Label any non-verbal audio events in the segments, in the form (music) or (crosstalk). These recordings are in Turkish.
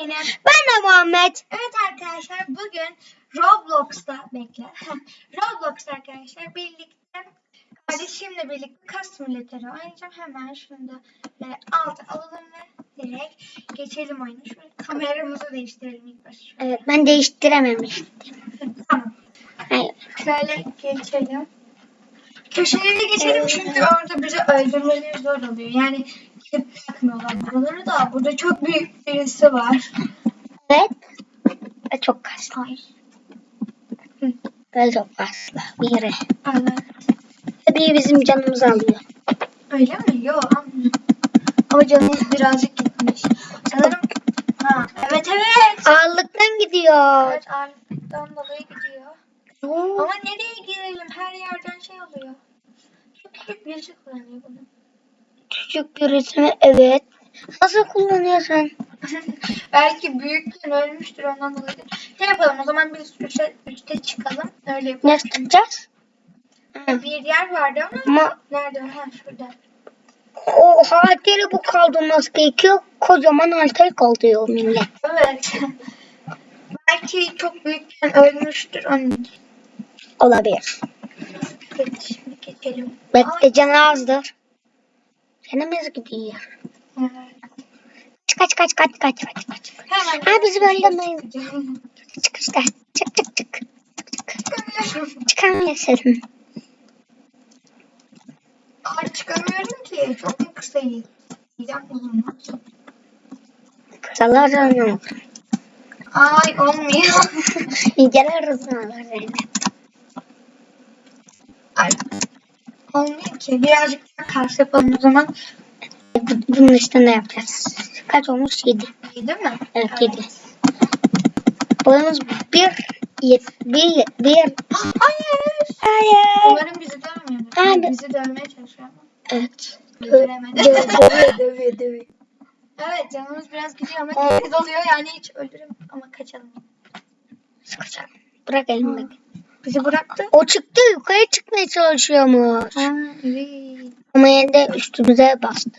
Zeynep. Ben de Muhammed. Evet arkadaşlar bugün Roblox'ta bekle. (laughs) Roblox'ta arkadaşlar birlikte kardeşimle birlikte kas simülatörü oynayacağım. Hemen şunu da böyle alta alalım ve direkt geçelim oyuna. Şöyle kameramızı değiştirelim ilk başta. Evet ben değiştirememiştim. Tamam. Hayır. Şöyle geçelim. Köşeleri geçelim çünkü orada bizi öldürmeleri zor oluyor. Yani gidip bırakmıyorlar buraları da. Burada çok büyük birisi var. Evet. Ve çok kaslı. Ay. Ve çok kaslı. Biri. Evet. Tabii bizim canımızı alıyor. Öyle mi? Yok anlıyorum. Ama canımız birazcık gitmiş. Sanırım ha, evet evet. Ağırlıktan gidiyor. Evet ağırlıktan dolayı gidiyor. Oo. Ama nereye girelim? Her yerden şey oluyor. Çok küçük birisi kullanıyor bunu. Küçük birisi mi? Evet. Nasıl kullanıyorsun? (laughs) Belki büyükken ölmüştür ondan dolayı. Ne yapalım o zaman biz üçe, üçte çıkalım. Öyle yapalım. Ne tutacağız? Hı. Bir yer vardı ama, Ama nerede? Ha şurada. o halteri bu kaldırması gerekiyor. Kocaman halter kaldırıyor millet. Evet. (laughs) Belki çok büyükken ölmüştür onun. Olabilir. Hadi şimdi geçelim. Bekle canı azdır. Canımız gidiyor. Evet. Kaç kaç kaç kaç kaç kaç. Hemen. Ha, bizi böyle. Çıkacağım. Çık işte. Çık çık çık. Çıkamıyorum. Çıkamıyorsun. Ay çıkamıyorum ki. Çok mu? Gidem uzun. Kısalar olur. Ay olmuyor. İnceler uzun olur Zeynep. Ay. Olmuyor ki. Birazcık daha kars yapalım o zaman. Bu- Bunun üstünde yapacağız. Kaç olmuş? Yedi. İyi değil mi? Evet, yedi. Boyumuz bir, yet, bir, bir. Hayır. Hayır. Umarım bizi dövmüyordur. Abi. Bizi dövmeye çalışıyor ama. Evet. Öldüremedi. Dövüyor, dövüyor, dövüyor. evet canımız biraz gidiyor ama Evet. temiz oluyor yani hiç öldürem ama kaçalım. Sıkacağım. Bırak elimi. Bizi bıraktı. O çıktı yukarı çıkmaya çalışıyormuş. Ha, evet. Ama yine üstümüze bastı.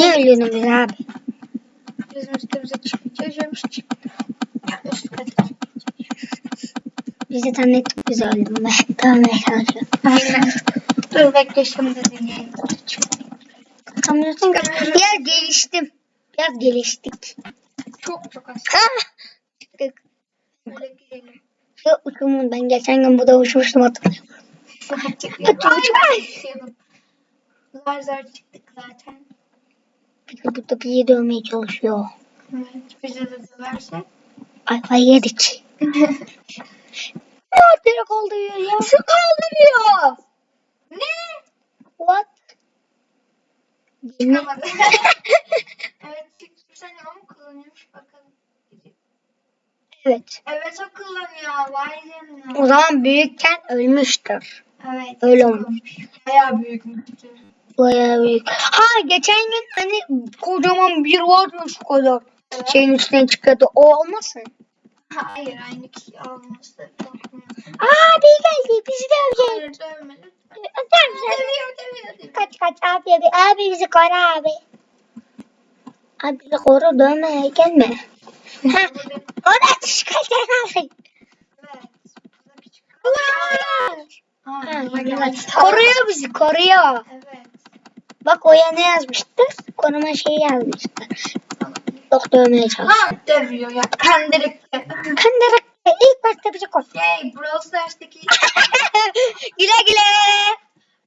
Ne ölüyorsun biz abi? Bizim üstümüze çıkmaya çalışıyormuş çıktı. Bizi zannettik biz öldüm. Dövmeye çalışıyor. Aynen. Dur bekle şimdi dinleyelim. Çıkamıyorsun ki. Biraz geliştim. Biraz geliştik. Çok çok az. Ha! Çıktık. Böyle girelim. Şu uçumun ben geçen gün burada uçmuştum hatırlıyorum. Düşüyordum. Zar zar çıktık zaten. Bir de burada bizi dövmeye çalışıyor. Evet. Bizi de döverse. Ayvayı yedik. (laughs) Aa, direkt kaldırıyor ya. Şu kaldırıyor. Ne? What? Çıkamadı. (laughs) (laughs) evet çıktı. Sen mu kullanıyormuş bakalım. Evet. Evet o kullanıyor. Vay canına. O zaman büyükken ölmüştür. Evet. Öyle olmuş. Bayağı büyükmüştü. Bayağı büyük. Ha geçen gün hani kocaman bir var ya şu kadar. Evet. Şeyin üstüne çıkıyordu. O olmasın? Hayır aynı kişi olması çok Aa bir geldi bizi dövecek. Hayır dövme lütfen. Dövüyor dövüyor dövüyor. Kaç kaç abi abi. Abi bizi koru abi. Abi bizi koru dövme gelme. (laughs) Ha, o da çıkarken geldi. koruyor bizi koruyor. Evet. Bak oya ne yazmıştır? Koruma şeyi yazmıştır. Yok dövmeye çalış. Ha dövüyor ya. Kandırıktı. Kandırık ilk başta bizi koru. Şey Brawl Stars'taki (laughs) güle güle.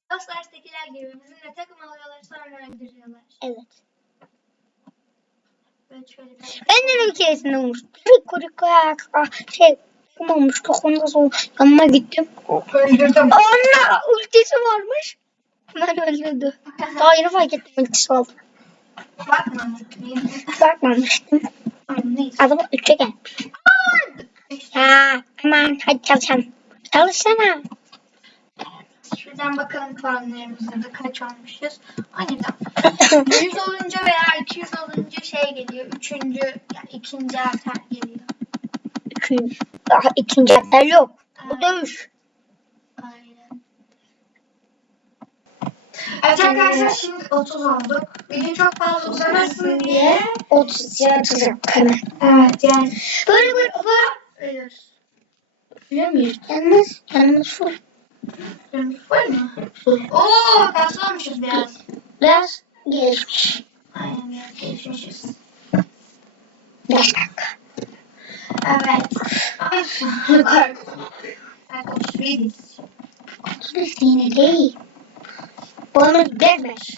Brawl Stars'takiler gibi bizimle takım alıyorlar sonra öldürüyorlar. Evet. Ben de bir keresinde olmuştum. Bir kurik ayak ah, şey olmuştu. Ondan sonra yanına gittim. Anne ultisi varmış. Hemen öldürdü. (laughs) Daha yeni fark ettim ultisi oldu. Bakma. Bakmamıştım. Neyse. Adam üçe gelmiş. Ya aman hadi çalışalım. Çalışsana. Şuradan bakalım puanlarımıza da kaç olmuşuz. Aynen. 100 olunca veya 200 olunca şey geliyor. Üçüncü, yani ikinci artar geliyor. Üçüncü. Daha ikinci hatta yok. Bu dövüş. Aynen. Evet arkadaşlar şimdi 30 olduk. Video çok fazla uzamasın diye 30 ya atacağım hemen. Evet yani. Böyle böyle böyle. Biliyor muyuz? Yalnız, yalnız şu Var mı? Oo kaslanmışız biraz. biraz gelişmiş. Aynen biraz gelişmişiz. 5 dakika. Evet. Ay. Korktum. Evet 31'diz. 35 yine değil. Boyumuz 1 5.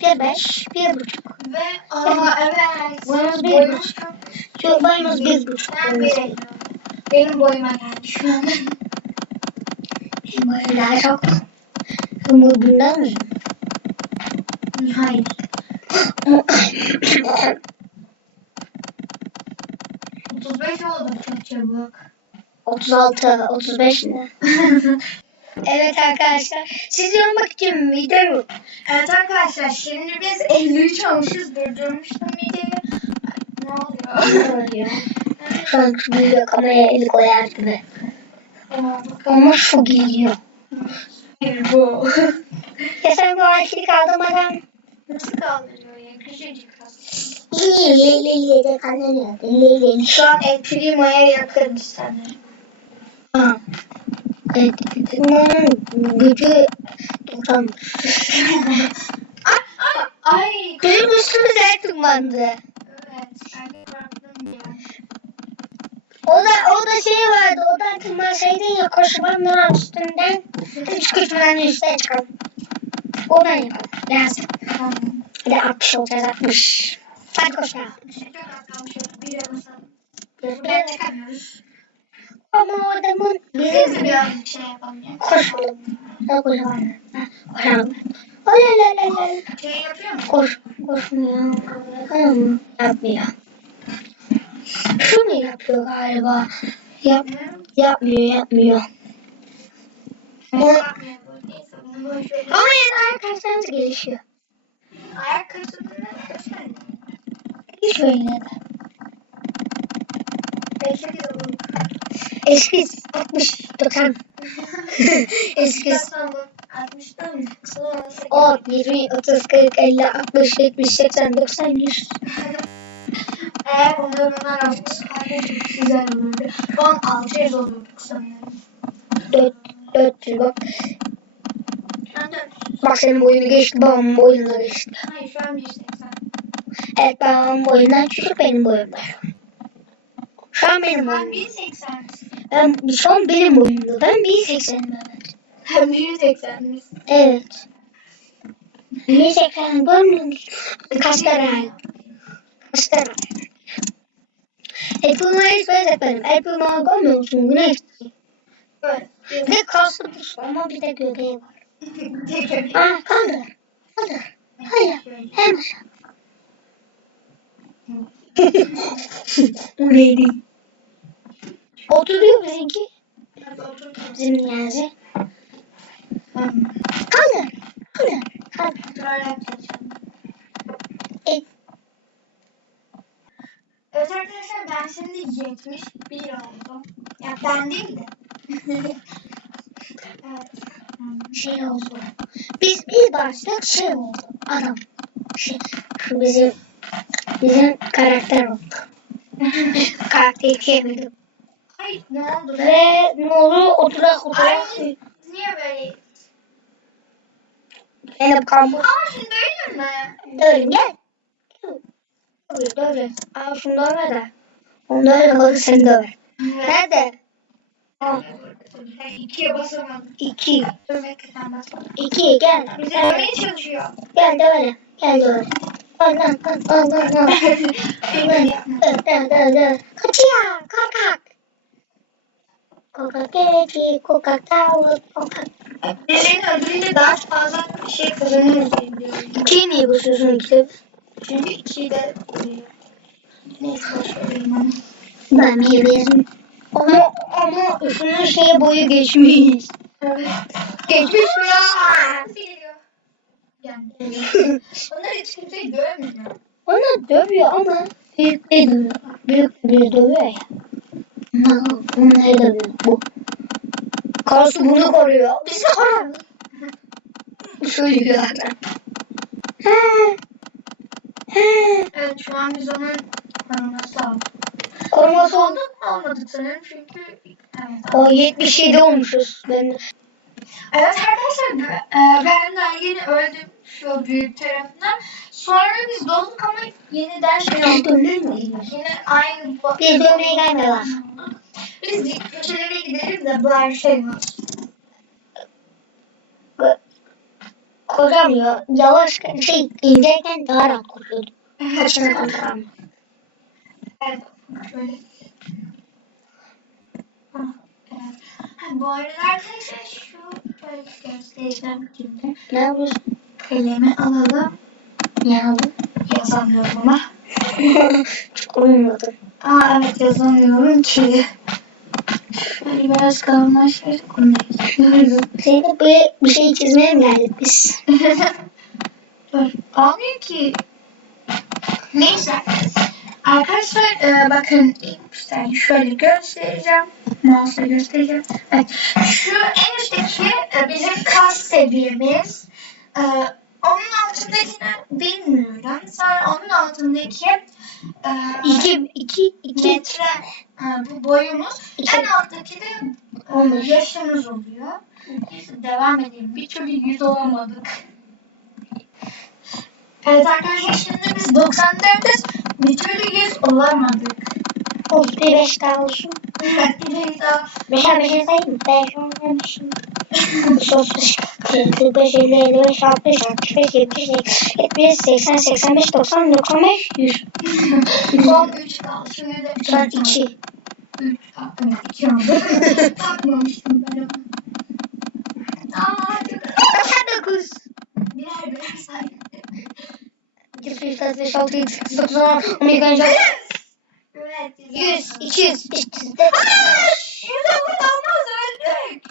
1 5, 1 buçuk. Ve aa evet. Boyumuz bir Boyumuz buçuk. çok. Boyumuz 1 buçuk. Ben bir Benim boyuma geldi şu an. Daha çok. Boyundan mı? Hayır. 35 oldum çok çabuk. 36, 35 ne? (laughs) Evet arkadaşlar. Siz yormak için video. Evet arkadaşlar şimdi biz 53 olmuşuz. Durdurmuştum videoyu. Ay, Ne oluyor? Şu video kameraya el koyar gibi. Ama şu geliyor. Bu. (laughs) Ya sen bu akili kaldırmadan Nasıl kaldırıyor ya? Küçücük aslında. Şu an El Primo'ya yakınız sanırım. Ha. Evet. Bunların gücü 90. (laughs) Ay, ay. Bizim üstümüze tırmandı. O da o da şey vardı. Odan tırmansaydın ya koşubanların üstünden. Üç koşubanların üstüne çıkalım. Oradan yapalım. Lazım. Bir de 60 olacağız 60. Hadi. Bir yarımsal. Biz Buraya çıkamıyoruz. Ama o adamın bizim birazcık şey yapalım ya. koşalım. Daha koşalım. Koşalım. Oley oley oley. Şey yapıyor mu? Koş. Koşmuyor. Yapmıyor. Şu mu yapıyor galiba? Yap, yapmıyor yapmıyor. O- yapmıyor bu. Neyse bunu boş verin. Ama yine arkadaşlarımız gelişiyor. Ayak kasını gösterin. Hiç öyle de. Eski 60, 90. (laughs) Eski 60'da mı? Sonra 10, 20, 30, 40, 50, 60, 70, 80, 90, 100. Eğer onları bunlar olsa çok güzel olurdu. Şu an 600 olurduk sanıyorum. 4, 400 bak. An 400. Bak senin boyunu geçti, babamın boyunu da geçti. Hayır şu an 180. Evet babamın boyundan küçük benim boyumda. Şu an benim Ben boyum. 180. Ben, şu an benim boyumda. Ben 1.80'im evet. Ben 180 misin? Evet. 1.80 boyum. Kaslar yani. Kaslar. El pulmağına hiç benzetmedim. El pulmağına görmüyor musun? Güneş. Böyle. Bir de kaslı bir ama bir de göbeği var. (laughs) Aa kaldır. Kaldır. Hayır. Hem aşağı. (laughs) o neydi? Oturuyor bizimki. Bizim niyazi. Kaldır. Kaldır. Kaldır. E, Evet arkadaşlar ben şimdi 71 oldum. Ya ben değil de. (laughs) evet. şey oldu. Biz bir başlık şey oldu. Adam. Şey, bizim bizim karakter oldu. Karakter diyemedim. Ay ne oldu? Ve ne oldu? Oturak oturak. Ay niye böyle? Benim kampus. Ama şimdi öyle mi? Dövün gel. Dövün. Aa şunu dövme de. Onu dövme bak seni döver. Nerede? Aa, İkiye basamadım. iki. Bekle sen. İki gel. Bize dövmeye çalışıyor. gel dövelim. Gel dövelim. Al lan al al al al. Döv döv döv. Kaçıyor. Korkak. Korkak geleci. Korkak tavuk. Korkak. Birilerini öldürünce daha fazla şey kazanırız diye biliyorum. İkiye niye basıyorsun ikide? Çünkü ikiyi de oluyor. Neyse boş verelim onu. Ben bir. Ama ama şunun şeye boyu geçmiş. Evet. Geçmiş mi ya? Nasıl geliyor? Yani. Onlar hiç kimseyi dövmüyor. Ona dövüyor ama büyük de dövüyor. Büyük de bir dövüyor ya. Onları dövüyor bu. Karısı bunu koruyor. Bizi koruyor. Adam. Ha. He, Evet şu an biz onun koruması. Olduk mu olmadık sanırım çünkü evet. O 77 olmuşuz. Ben. Evet arkadaşlar e, ben daha yeni öldüm şu büyük tarafından. Sonra biz dolduk ama yeniden şey oldu. Yine aynı bu- Biz dönmeye gelmiyorlar. Biz köşelere gidelim de bari şey olsun. Koşamıyor. Yavaş şey incerken daha rahat koşuyordu. Kaçını kontrol Evet. Şöyle. Ha, bu arada arkadaşlar şu şöyle göstereceğim şimdi. Ne yapıyorsun? Kalemi alalım. Ne aldın? Yazamıyorum ama. Çok uyumadın. Aa evet yazamıyorum ki. Şöyle biraz. Seni de böyle bir şey çizmeye mi geldik biz? (laughs) Dur. Olmuyor ki. Neyse. Arkadaşlar e, bakın başta şöyle göstereceğim. Mouse'la göstereceğim. Evet. Şu en üstteki e, bizim kas seviyemiz. E, onun altındakini bilmiyorum. Sonra onun altındaki e, İki, iki, iki. metre e, bu boyumuz. İki. En alttaki de e, yaşımız oluyor. Neyse devam edelim. Bir türlü yüz olamadık. Evet arkadaşlar şimdi biz 94'üz. Bir türlü yüz olamadık. Of bir beş daha olsun. (laughs) bir beş daha. Beşer beşer sayayım. Beş, on, on, beşin. Beş, otuz, beş, kırk, beş, elli, elli beş, altmış, altmış beş, yetmiş, yetmiş, seksen, seksen beş, doksan, doksan beş, yüz. (laughs) Son üç kaldı. Şunu da üç Son şey iki. Üç kaldı. İki oldu. (laughs) Takmamıştım ben onu. Aa. Doksan dokuz. Birer birer sayın. 2, 3, 4, 5, 6, 7, 8, 9, 10, 11, 12, 13, 100, 200, 300, 400. Şurada burada olmaz öldük.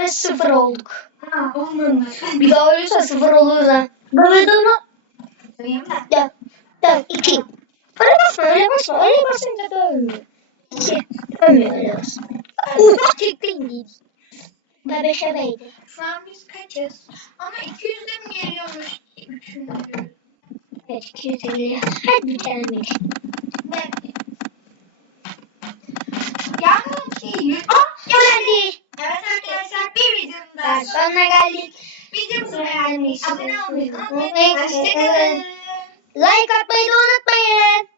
Ve sıfır olduk. Ha olmamış. Bir daha ölürse sıfır oluruz ha. Böyle de onu. Dört, dört, iki. Öyle basma, öyle basma. Öyle basınca da ölmüyor. İki, ölmüyor öyle basma. Uh, çektin değil da beşe beydi. Şu an biz kaçız? Ama 200'de mi geliyormuş? Üçüncü. Evet 200 geliyor. Hadi bir tane bir. Ben... Yalnız ki 100... Oh! Geldi. Evet arkadaşlar bir videonun daha sonuna geldik. Videomuzu beğenmeyi, abone olmayı unutmayın. Hoşçakalın. Like atmayı da unutmayın.